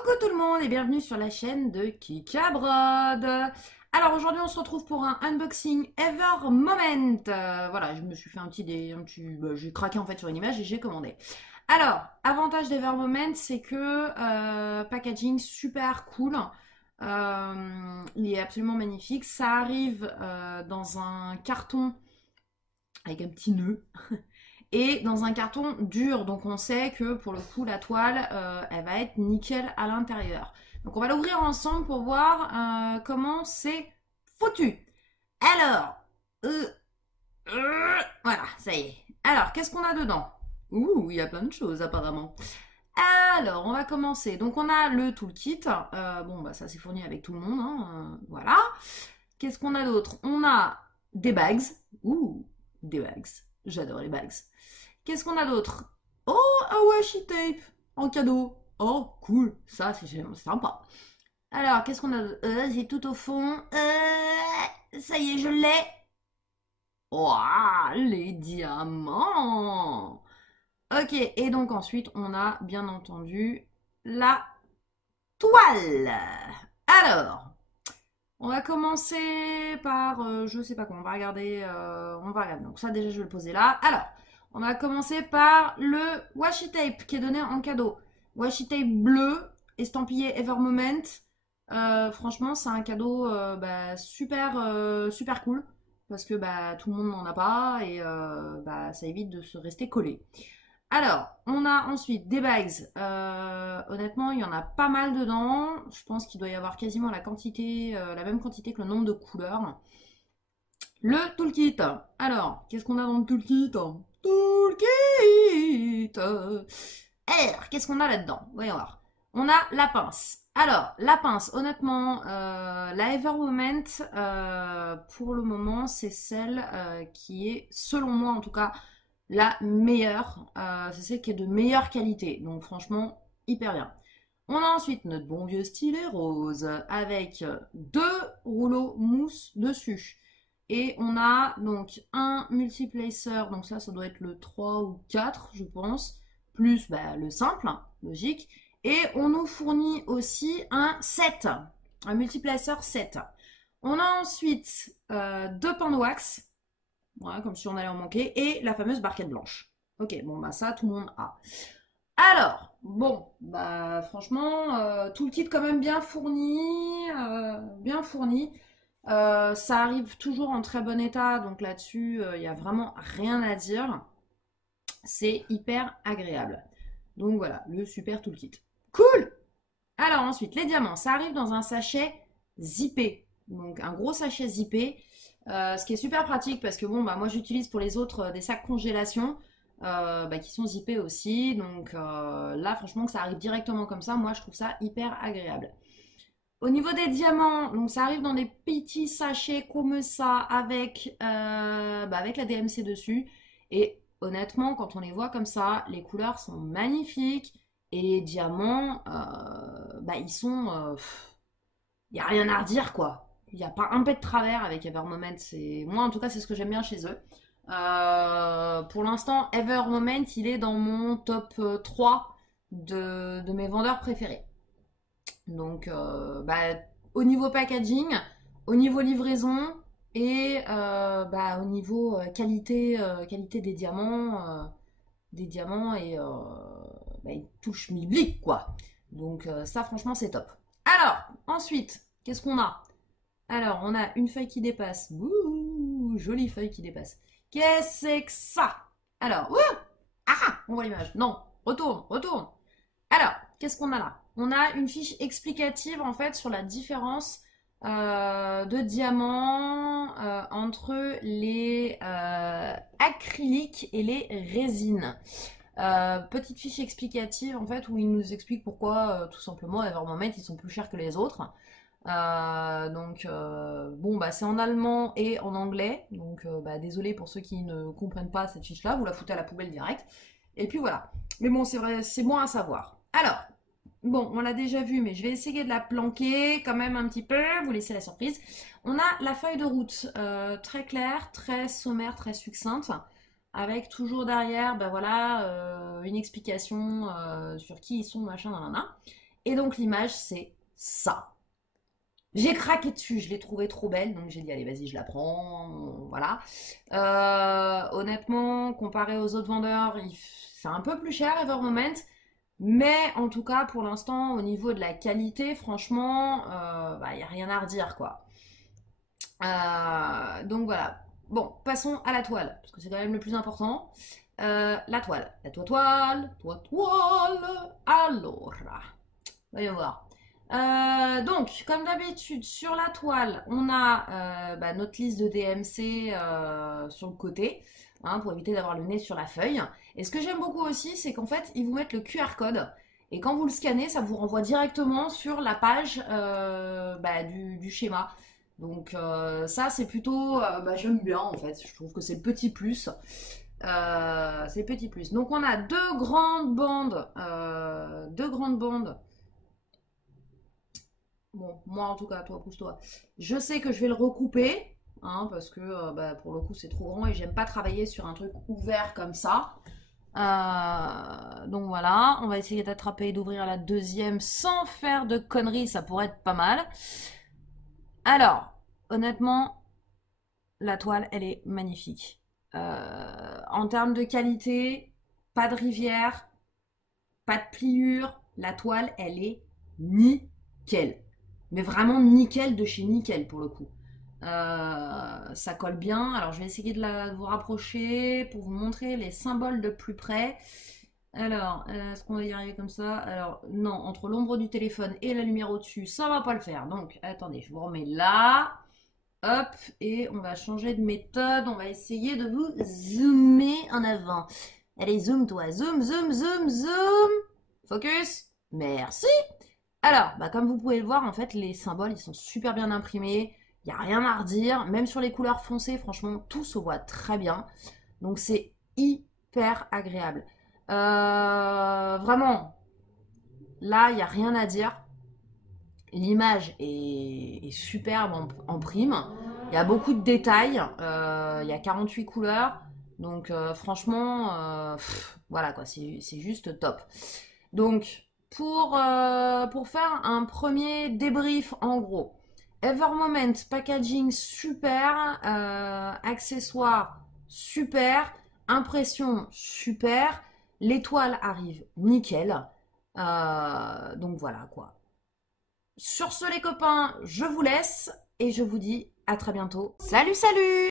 Coucou tout le monde et bienvenue sur la chaîne de Kikabrod. Alors aujourd'hui on se retrouve pour un unboxing Ever Moment. Voilà, je me suis fait j'ai craqué en fait sur une image et j'ai commandé. Alors, avantage d'Ever Moment, c'est que packaging super cool. Il est absolument magnifique. Ça arrive dans un carton avec un petit nœud. Et dans un carton dur, donc on sait que pour le coup la toile elle va être nickel à l'intérieur. Donc on va l'ouvrir ensemble pour voir comment c'est foutu. Alors, voilà, ça y est. Alors, qu'est-ce qu'on a dedans? Ouh, il y a plein de choses apparemment. Alors, on va commencer. Donc on a le toolkit. Bon, bah ça c'est fourni avec tout le monde, hein, voilà. Qu'est-ce qu'on a d'autre? On a des bags. Ouh, des bags. J'adore les bags. Qu'est-ce qu'on a d'autre? Oh, un washi tape en cadeau. Oh, cool. Ça, c'est sympa. Alors, qu'est-ce qu'on a d'autre? C'est tout au fond. Ça y est, je l'ai. Ouah, les diamants. Ok, et donc ensuite, on a bien entendu la toile. Alors, on va commencer par, je sais pas quoi, on va regarder. Donc ça déjà je vais le poser là. Alors, on va commencer par le washi tape qui est donné en cadeau. Washi tape bleu, estampillé Ever Moment. Franchement, c'est un cadeau super cool parce que bah, tout le monde n'en a pas et bah, ça évite de se rester collé. Alors, on a ensuite des bags. Honnêtement, il y en a pas mal dedans. Je pense qu'il doit y avoir quasiment la même quantité que le nombre de couleurs. Le toolkit. Alors, qu'est-ce qu'on a dans le toolkit? Toolkit. Alors, qu'est-ce qu'on a là-dedans? Voyons voir. On a la pince. Alors, la pince, honnêtement, la Ever Moment, pour le moment, c'est celle qui est, selon moi en tout cas, la meilleure. C'est celle qui est de meilleure qualité. Donc franchement, hyper bien. On a ensuite notre bon vieux stylet rose avec deux rouleaux mousse dessus. Et on a donc un multiplacer, donc ça doit être le 3 ou 4 je pense, plus bah, le simple, logique. Et on nous fournit aussi un 7, un multiplacer 7. On a ensuite deux pains de wax, voilà, comme si on allait en manquer, et la fameuse barquette blanche. Ok, bon bah ça tout le monde a. Alors, bon, bah franchement, tout le kit quand même bien fourni, bien fourni. Ça arrive toujours en très bon état, donc là-dessus, il n'y a vraiment rien à dire. C'est hyper agréable. Donc voilà, le super toolkit. Cool! Alors ensuite, les diamants, ça arrive dans un sachet zippé. Donc un gros sachet zippé. Ce qui est super pratique parce que bon, bah, moi j'utilise pour les autres des sacs congélation bah, qui sont zippés aussi. Donc là, franchement, que ça arrive directement comme ça, moi je trouve ça hyper agréable. Au niveau des diamants, donc ça arrive dans des petits sachets comme ça avec la DMC dessus. Et honnêtement, quand on les voit comme ça, les couleurs sont magnifiques. Et les diamants, bah, ils sont... Il n'y a rien à redire quoi. Il n'y a pas un pet de travers avec Ever Moment. Moi en tout cas, c'est ce que j'aime bien chez eux. Pour l'instant, Ever Moment, il est dans mon top 3 de mes vendeurs préférés. Donc, bah, au niveau packaging, au niveau livraison et bah, au niveau qualité des diamants et bah, ils touchent mille blics quoi. Donc ça, franchement, c'est top. Alors, ensuite, qu'est-ce qu'on a? Alors, on a une feuille qui dépasse. Ouh, jolie feuille qui dépasse. Qu'est-ce que c'est que ça? Alors, ouh, on voit l'image. Non, retourne. Alors, qu'est-ce qu'on a là? On a une fiche explicative en fait sur la différence de diamants entre les acryliques et les résines. Petite fiche explicative en fait où il nous explique pourquoi tout simplement Evermoment ils sont plus chers que les autres. Bon bah c'est en allemand et en anglais donc bah, désolé pour ceux qui ne comprennent pas cette fiche là, vous la foutez à la poubelle direct et puis voilà. Mais bon c'est vrai, c'est bon à savoir. Alors bon, on l'a déjà vu, mais je vais essayer de la planquer quand même un petit peu, vous laissez la surprise. On a la feuille de route, très claire, très sommaire, très succincte, avec toujours derrière, ben voilà, une explication sur qui ils sont, machin, nanana. Et donc l'image, c'est ça. J'ai craqué dessus, je l'ai trouvée trop belle, donc j'ai dit allez vas-y je la prends, voilà. Honnêtement, comparé aux autres vendeurs, c'est un peu plus cher Evermoment, mais en tout cas pour l'instant au niveau de la qualité, franchement, il n'y a rien à redire quoi. Donc voilà. Bon, passons à la toile, parce que c'est quand même le plus important. La toile, toile. Alors, voyons voir. Donc, comme d'habitude, sur la toile, on a notre liste de DMC sur le côté, hein, pour éviter d'avoir le nez sur la feuille. Et ce que j'aime beaucoup aussi, c'est qu'en fait, ils vous mettent le QR code. Et quand vous le scannez, ça vous renvoie directement sur la page du schéma. Donc ça, c'est plutôt... j'aime bien, en fait. Je trouve que c'est le petit plus. C'est le petit plus. Donc, on a deux grandes bandes. Bon, moi en tout cas, toi, pousse-toi. Je sais que je vais le recouper, hein, parce que pour le coup c'est trop grand et j'aime pas travailler sur un truc ouvert comme ça. Donc voilà, on va essayer d'attraper et d'ouvrir la deuxième sans faire de conneries, ça pourrait être pas mal. Alors, honnêtement, la toile, elle est magnifique. En termes de qualité, pas de rivière, pas de pliure, la toile, elle est nickel. Mais vraiment nickel de chez nickel pour le coup. Ça colle bien. Alors je vais essayer de vous rapprocher pour vous montrer les symboles de plus près. Alors, est-ce qu'on va y arriver comme ça? Alors, non, entre l'ombre du téléphone et la lumière au-dessus, ça va pas le faire. Donc, attendez, je vous remets là. Hop, et on va changer de méthode. On va essayer de vous zoomer en avant. Allez, zoom toi. Zoom, zoom, zoom, zoom. Focus. Merci. Alors, comme vous pouvez le voir, en fait, les symboles, ils sont super bien imprimés. Il n'y a rien à redire. Même sur les couleurs foncées, franchement, tout se voit très bien. Donc, c'est hyper agréable. Vraiment, là, il n'y a rien à dire. L'image est superbe en prime. Il y a beaucoup de détails. Il y a 48 couleurs. Donc, franchement, voilà quoi, c'est juste top. Donc, pour faire un premier débrief en gros, Evermoment packaging super, accessoires super, impression super, l'étoile arrive nickel. Donc voilà quoi. Sur ce les copains, je vous laisse et je vous dis à très bientôt. Salut salut!